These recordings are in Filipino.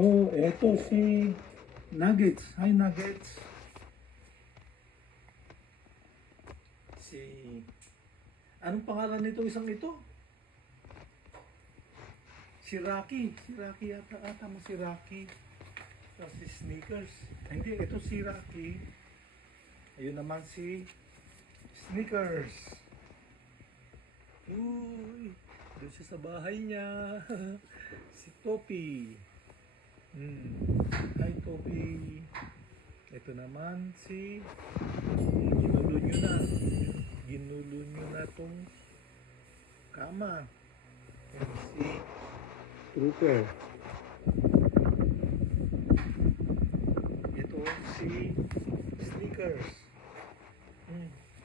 Oh, eto si Nuggets. Hi, Nuggets. Si... Anong pangalan nito isang ito? Si Rocky. Si Rocky yata. Tama si Rocky. Tapos si Sneakers. Hindi, ito si Rocky. Ayun naman si Sneakers. Uy, doon siya sa bahay niya. Si Topi. Hi, Topi. Ito naman si... Ginulo nyo na. Ginulo nyo na tong kama. Yan si Trooper. Ito si Sneakers.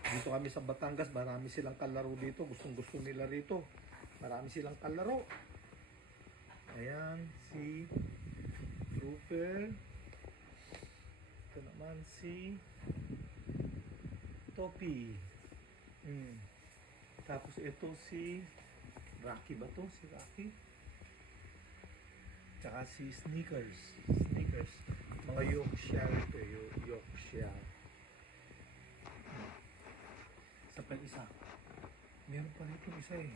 Dito kami sa Batangas, marami silang kalaro dito. Gustong gusto nila rito. Marami silang kalaro. Ayan, si Trooper. Ito naman si Topi. Tapos ito si Rocky ba to? Si Rocky. Tsaka si Sneakers. Sneakers. Mga Yorkshire ito. Yorkshire. Isa pa isa. Meron pa rito isa eh.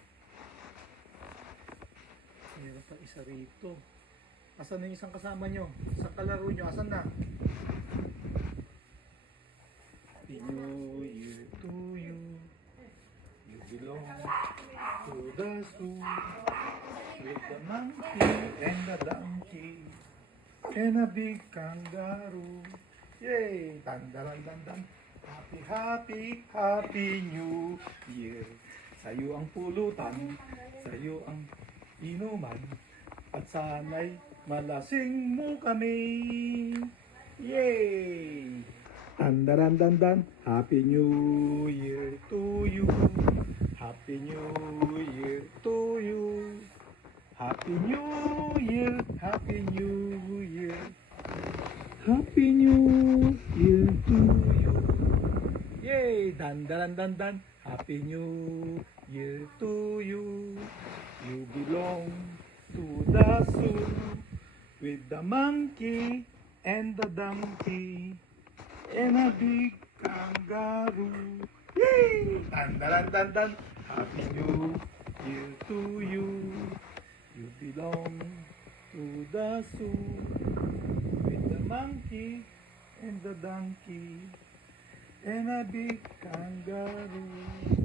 Meron pa isa rito. Asan na yung isang kasama nyo? Isang kalaro nyo? Asan na? Happy New Year to you. You belong to the zoo. With the monkey and the donkey. And a big kangaroo. Yay! Tandaran-dandan. Happy, happy, happy New Year. Sa'yo ang pulutan. Sa'yo ang inuman. At sana'y malasing mo kami. Yay! Tandaran-dandan. Happy New Year to you. Happy New Year to you. Happy New Year. Happy New Year. Happy New Year to you. Yay! Tandaran-dandan. Happy New Year to you. You belong to the zoo with the monkey and the donkey and a big kangaroo. Yay! Tandaran-dandan. Happy New Year to you. You belong to the zoo with the monkey and the donkey and a big kangaroo.